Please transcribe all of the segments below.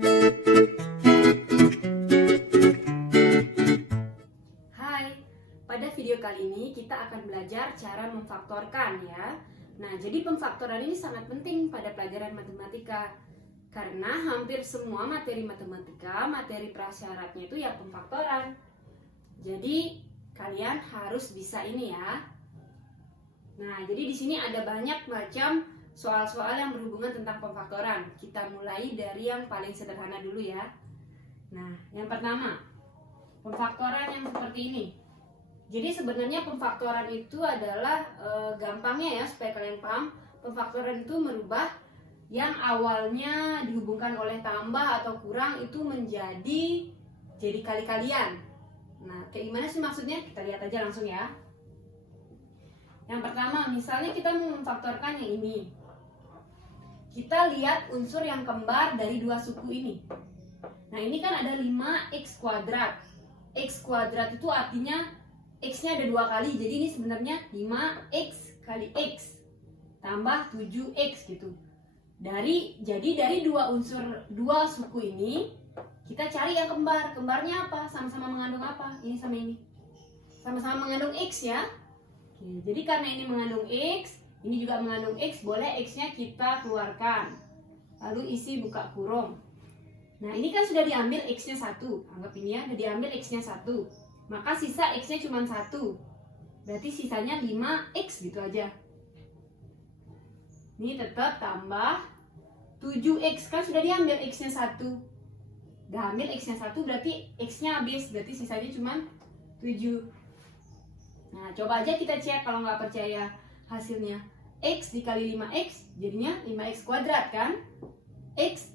Hai, pada video kali ini kita akan belajar cara memfaktorkan ya. Nah, jadi pemfaktoran ini sangat penting pada pelajaran matematika. Karena hampir semua materi matematika, materi prasyaratnya itu ya pemfaktoran. Jadi kalian harus bisa ini ya. Nah, jadi di sini ada banyak macam soal-soal yang berhubungan tentang pemfaktoran. Kita mulai dari yang paling sederhana dulu ya. Nah, yang pertama, pemfaktoran yang seperti ini. Jadi sebenarnya pemfaktoran itu adalah gampangnya ya supaya kalian paham. Pemfaktoran itu merubah yang awalnya dihubungkan oleh tambah atau kurang itu jadi kali-kalian. Nah, kayak gimana sih maksudnya? Kita lihat aja langsung ya. Yang pertama, misalnya kita mau memfaktorkan yang ini. Kita lihat unsur yang kembar dari dua suku ini. Nah, ini kan ada 5x kuadrat. X kuadrat itu artinya x-nya ada 2 kali. Jadi ini sebenarnya 5x kali x tambah 7x gitu. Jadi dari dua suku ini kita cari yang kembar. Kembarnya apa? Sama-sama mengandung apa? Ini sama ini. Sama-sama mengandung x ya. Oke, jadi karena ini mengandung x, ini juga mengandung x, boleh x-nya kita keluarkan. Lalu isi buka kurung. Nah, ini kan sudah diambil x-nya 1. Anggap ini ya, sudah diambil x-nya 1. Maka sisa x-nya cuma 1. Berarti sisanya 5x gitu aja. Ini tetap tambah 7x, kan sudah diambil x-nya 1. Udah ambil x-nya 1 berarti x-nya habis, berarti sisanya cuma 7. Nah, coba aja kita cek kalau nggak percaya hasilnya. X dikali 5x jadinya 5x kuadrat kan? X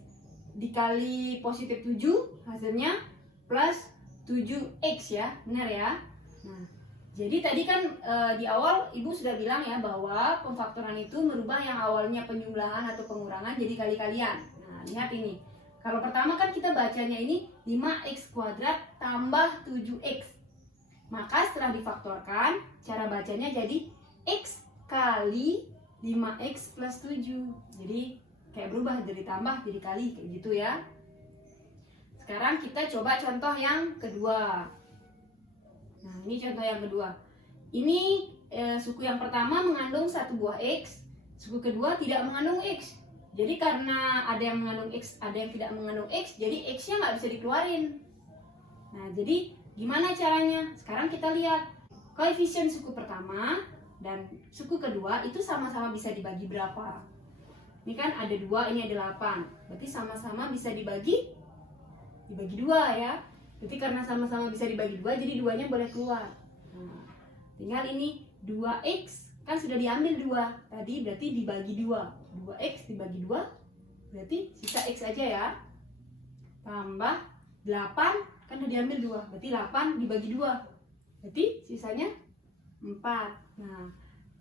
dikali positif 7 hasilnya plus 7x ya, benar ya? Nah, jadi tadi kan di awal ibu sudah bilang ya bahwa pemfaktoran itu merubah yang awalnya penjumlahan atau pengurangan jadi kali-kalian. Nah, lihat ini. Kalau pertama kan kita bacanya ini 5x kuadrat tambah 7x. Maka setelah difaktorkan, cara bacanya jadi x kali 5x plus 7. Jadi kayak berubah dari tambah jadi kali, kayak gitu ya. Sekarang kita coba contoh yang kedua. Nah, ini contoh yang kedua. Ini suku yang pertama mengandung 1 buah x, suku kedua tidak mengandung x. Jadi karena ada yang mengandung x, ada yang tidak mengandung x, jadi x-nya nggak bisa dikeluarin. Nah, jadi gimana caranya? Sekarang kita lihat koefisien suku pertama dan suku kedua itu sama-sama bisa dibagi berapa? Ini kan ada 2, ini ada 8. Berarti sama-sama bisa dibagi 2 ya. Berarti karena sama-sama bisa dibagi 2, jadi 2-nya boleh keluar. Nah, tinggal ini 2x kan sudah diambil 2 tadi, berarti dibagi 2. 2x dibagi 2 berarti sisa x aja ya. Tambah 8 kan udah diambil 2, berarti 8 dibagi 2 berarti sisanya 4. Nah,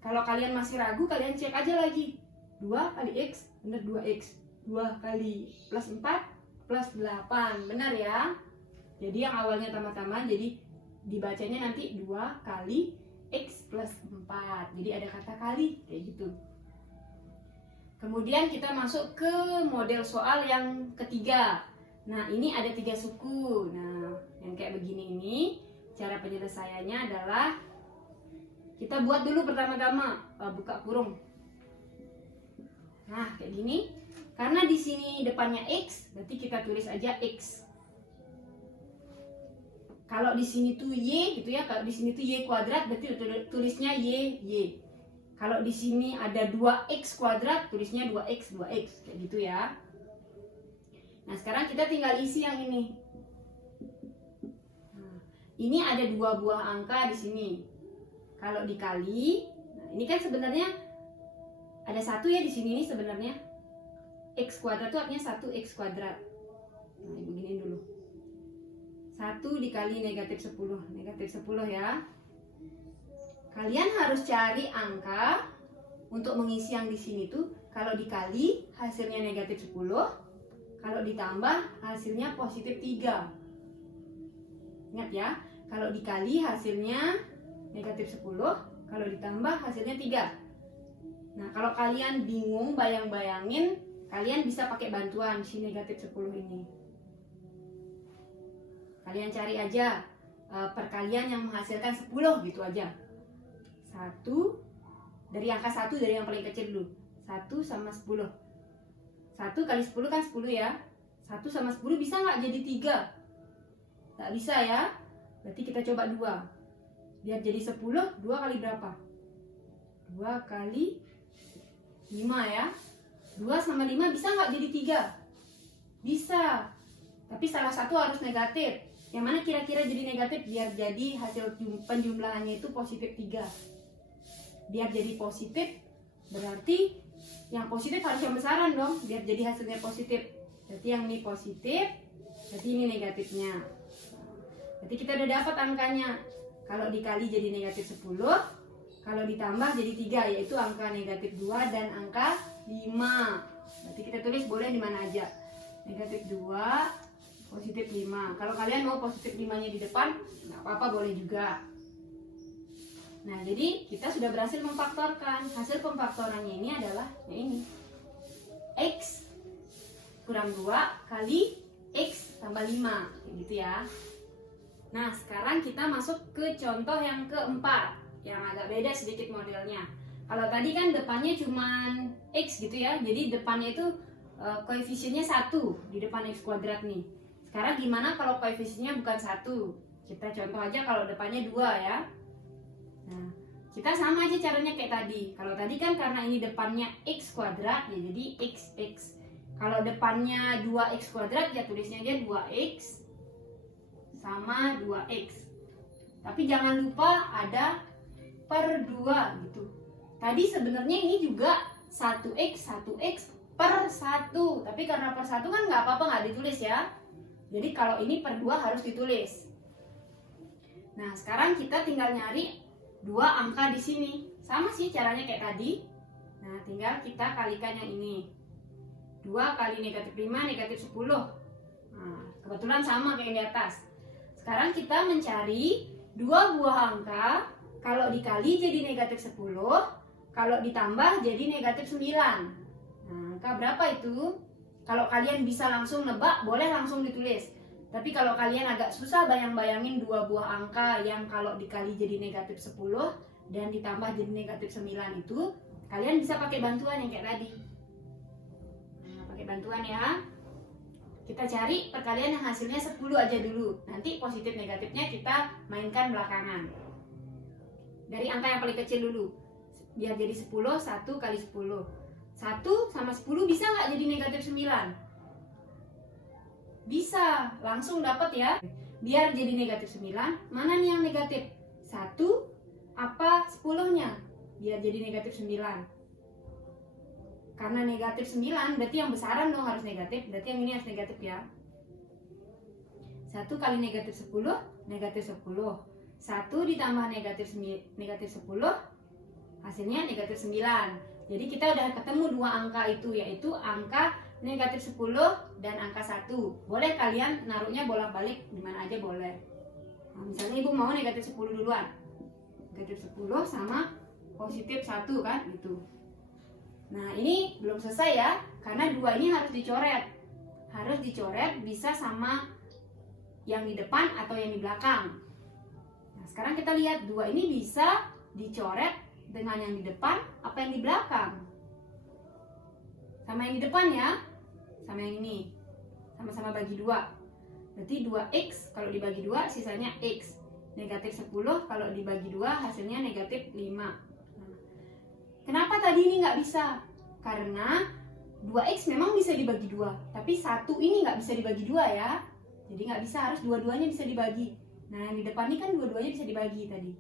kalau kalian masih ragu, kalian cek aja lagi. 2 kali x benar 2x, 2 kali plus 4 plus 8, benar ya. Jadi yang awalnya tambah-tambah jadi dibacanya nanti 2 kali x plus 4. Jadi ada kata kali kayak gitu. Kemudian kita masuk ke model soal yang ketiga. Nah, ini ada 3 suku. Nah, yang kayak begini ini, cara penyelesaiannya adalah kita buat dulu pertama-tama buka kurung. Nah, kayak gini. Karena di sini depannya x, berarti kita tulis aja x. Kalau di sini tuh y gitu ya, kalau di sini tuh y kuadrat, berarti tulisnya y. Kalau di sini ada 2x kuadrat, tulisnya 2x kayak gitu ya. Nah, sekarang kita tinggal isi yang ini. Nah, ini ada 2 buah angka di sini. Kalau dikali, nah ini kan sebenarnya ada 1 ya di sini nih sebenarnya. X kuadrat itu artinya 1x kuadrat. Nah, ibu giniin dulu. 1 dikali negatif 10 ya. Kalian harus cari angka untuk mengisi yang di sini tuh. Kalau dikali hasilnya negatif 10, kalau ditambah hasilnya positif 3. Ingat ya, kalau dikali hasilnya negatif 10, kalau ditambah hasilnya 3. Nah, kalau kalian bingung bayang-bayangin, kalian bisa pakai bantuan si negatif 10 ini. Kalian cari aja perkalian yang menghasilkan 10 gitu aja. 1 dari angka 1 dari yang paling kecil dulu. 1 sama 10. 1 kali 10 kan 10 ya. 1 sama 10 bisa nggak jadi 3? Nggak bisa ya. Berarti kita coba 2. Biar jadi 10, 2 kali berapa? 2 kali 5 ya. 2 sama 5 bisa nggak jadi 3? Bisa. Tapi salah satu harus negatif. Yang mana kira-kira jadi negatif biar jadi hasil penjumlahannya itu positif 3. Biar jadi positif berarti yang positif harus yang besaran dong. Biar jadi hasilnya positif. Berarti yang ini positif, berarti ini negatifnya. Berarti kita udah dapat angkanya. Kalau dikali jadi negatif 10, kalau ditambah jadi 3, yaitu angka negatif 2 dan angka 5. Berarti kita tulis boleh di mana aja. Negatif 2, positif 5. Kalau kalian mau positif 5-nya di depan, nggak apa-apa, boleh juga. Nah, jadi kita sudah berhasil memfaktorkan. Hasil pemfaktorannya ini adalah ini. X kurang 2 kali X tambah 5. Gitu ya. Nah, sekarang kita masuk ke contoh yang keempat. Yang agak beda sedikit modelnya. Kalau tadi kan depannya cuman X gitu ya. Jadi depannya itu koefisiennya 1 di depan X kuadrat nih. Sekarang gimana kalau koefisiennya bukan 1? Kita contoh aja kalau depannya 2 ya. Nah, kita sama aja caranya kayak tadi. Kalau tadi kan karena ini depannya X kuadrat ya jadi XX. Kalau depannya 2X kuadrat ya tulisnya aja 2X sama 2X. Tapi jangan lupa ada per 2 gitu. Tadi sebenarnya ini juga 1X per 1. Tapi karena per 1 kan nggak apa-apa, nggak ditulis ya. Jadi kalau ini per 2 harus ditulis. Nah, sekarang kita tinggal nyari 2 angka di sini. Sama sih caranya kayak tadi. Nah, tinggal kita kalikan yang ini. 2 kali negatif 5, negatif 10. Nah, kebetulan sama kayak yang di atas. Sekarang kita mencari 2 buah angka. Kalau dikali jadi negatif 10. Kalau ditambah jadi negatif 9. Nah, angka berapa itu? Kalau kalian bisa langsung nebak, boleh langsung ditulis. Tapi kalau kalian agak susah bayang-bayangin 2 buah angka yang kalau dikali jadi negatif 10 dan ditambah jadi negatif 9 itu, kalian bisa pakai bantuan yang kayak tadi. Nah, pakai bantuan ya. Kita cari perkalian yang hasilnya 10 aja dulu. Nanti positif negatifnya kita mainkan belakangan. Dari angka yang paling kecil dulu. Biar jadi 10, 1 kali 10. 1 sama 10 bisa nggak jadi negatif 9? Bisa, langsung dapat ya. Biar jadi negatif 9, mana nih yang negatif? 1 apa 10-nya? Biar jadi negatif 9. Karena negatif 9, berarti yang besaran dong harus negatif. Berarti yang ini harus negatif ya. 1 kali negatif 10, negatif 10. 1 ditambah negatif 10, hasilnya negatif 9. Jadi kita udah ketemu 2 angka itu, yaitu angka negatif 10 dan angka 1. Boleh kalian naruhnya bolak-balik dimana aja boleh. Nah, misalnya ibu mau negatif 10 duluan. Negatif 10 sama positif 1 kan gitu. Nah, ini belum selesai ya, karena 2 ini harus dicoret. Harus dicoret bisa sama yang di depan atau yang di belakang. Nah, sekarang kita lihat 2 ini bisa dicoret dengan yang di depan apa yang di belakang. Sama yang di depan ya, sama yang ini. Sama-sama bagi 2. Berarti 2X kalau dibagi 2 sisanya X. Negatif 10 kalau dibagi 2 hasilnya negatif 5. Kenapa tadi ini nggak bisa? Karena 2X memang bisa dibagi 2, tapi 1 ini nggak bisa dibagi 2 ya. Jadi nggak bisa, harus dua-duanya bisa dibagi. Nah, yang di depan ini kan dua-duanya bisa dibagi tadi.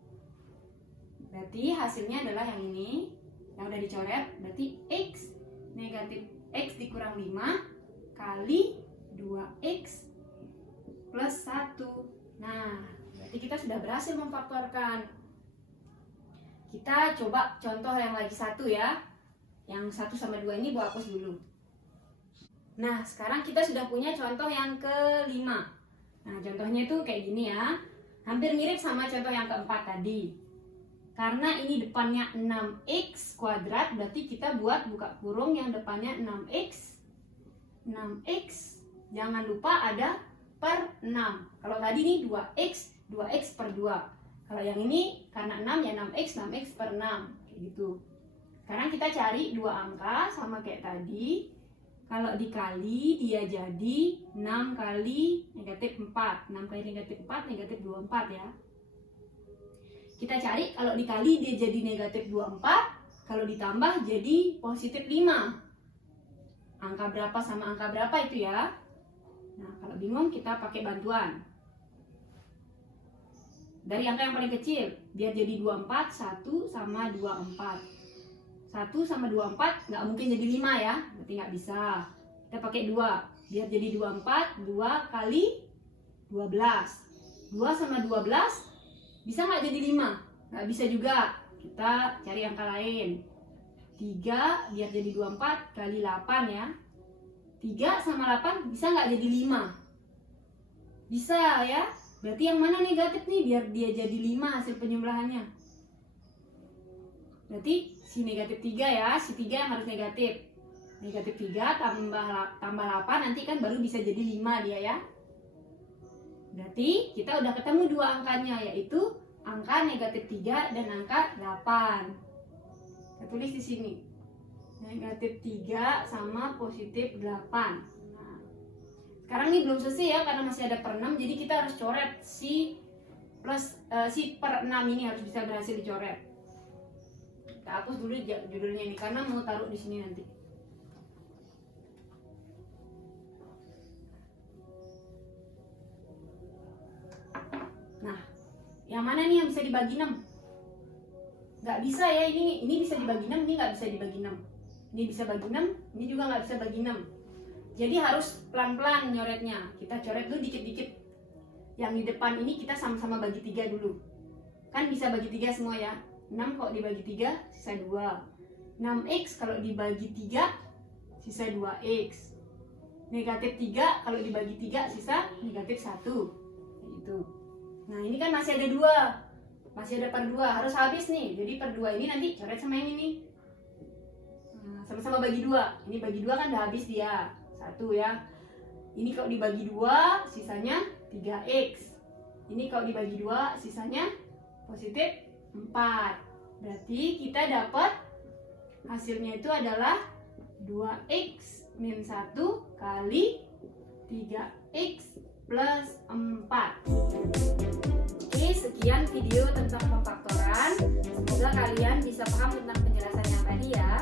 Berarti hasilnya adalah yang ini, yang udah dicoret. Berarti X negatif X dikurang 5 kali 2X plus 1. Nah, berarti kita sudah berhasil memfaktorkan. Kita coba contoh yang lagi 1 ya. Yang 1 sama 2 ini gua hapus dulu. Nah, sekarang kita sudah punya contoh yang kelima. Nah, contohnya itu kayak gini ya. Hampir mirip sama contoh yang keempat tadi. Karena ini depannya 6x kuadrat, berarti kita buat buka kurung yang depannya 6x 6x, jangan lupa ada per 6. Kalau tadi nih 2x per 2. Kalau yang ini karena 6 ya 6x per 6, kayak gitu. Sekarang kita cari dua angka sama kayak tadi. Kalau dikali dia jadi 6 kali negatif 4. 6 kali negatif 4, negatif 24 ya. Kita cari kalau dikali dia jadi negatif 24, kalau ditambah jadi positif 5. Angka berapa sama angka berapa itu ya? Nah, kalau bingung kita pakai bantuan. Dari angka yang paling kecil, biar jadi 24, 1 sama 24. 1 sama 24 nggak mungkin jadi 5 ya, berarti nggak bisa. Kita pakai 2, biar jadi 24, 2 kali 12. 2 sama 12, bisa nggak jadi 5? Nggak bisa juga, kita cari angka lain. 3 biar jadi 24 kali 8 ya. 3 sama 8 bisa nggak jadi 5? Bisa ya. Berarti yang mana negatif nih biar dia jadi 5 hasil penyembelahannya? Berarti si negatif 3 ya, si 3 yang harus negatif. Negatif 3 tambah 8 nanti kan baru bisa jadi 5 dia ya. Berarti kita udah ketemu dua angkanya, yaitu angka negatif 3 dan angka 8. Kita tulis di sini. Negatif 3 sama positif 8. Nah, sekarang ini belum selesai ya, karena masih ada per 6. Jadi kita harus coret si per 6 ini, harus bisa berhasil dicoret. Kita hapus dulu judulnya ini, karena mau taruh di sini nanti. Nah, yang mana nih yang bisa dibagi 6? Nggak bisa ya, ini bisa dibagi 6, ini nggak bisa dibagi 6. Ini bisa bagi 6, ini juga nggak bisa bagi 6. Jadi harus pelan-pelan nyoretnya. Kita coret dulu dikit-dikit. Yang di depan ini kita sama-sama bagi 3 dulu. Kan bisa bagi 3 semua ya. 6 kalau dibagi 3, sisa 2. 6x kalau dibagi 3, sisa 2x. Negatif 3 kalau dibagi 3, sisa negatif 1. Kayak gitu. Nah ini kan masih ada 2. Masih ada per 2, harus habis nih. Jadi per 2 ini nanti coret sama yang ini. Nah, sama-sama bagi 2. Ini bagi 2 kan udah habis dia. 1 ya. Ini kalau dibagi 2, sisanya 3x. Ini kalau dibagi 2, sisanya positif 4. Berarti kita dapat hasilnya itu adalah 2x min 1 kali 3x plus 4. Oke, sekian video tentang pemfaktoran. Semoga kalian bisa paham tentang penjelasan yang tadi ya.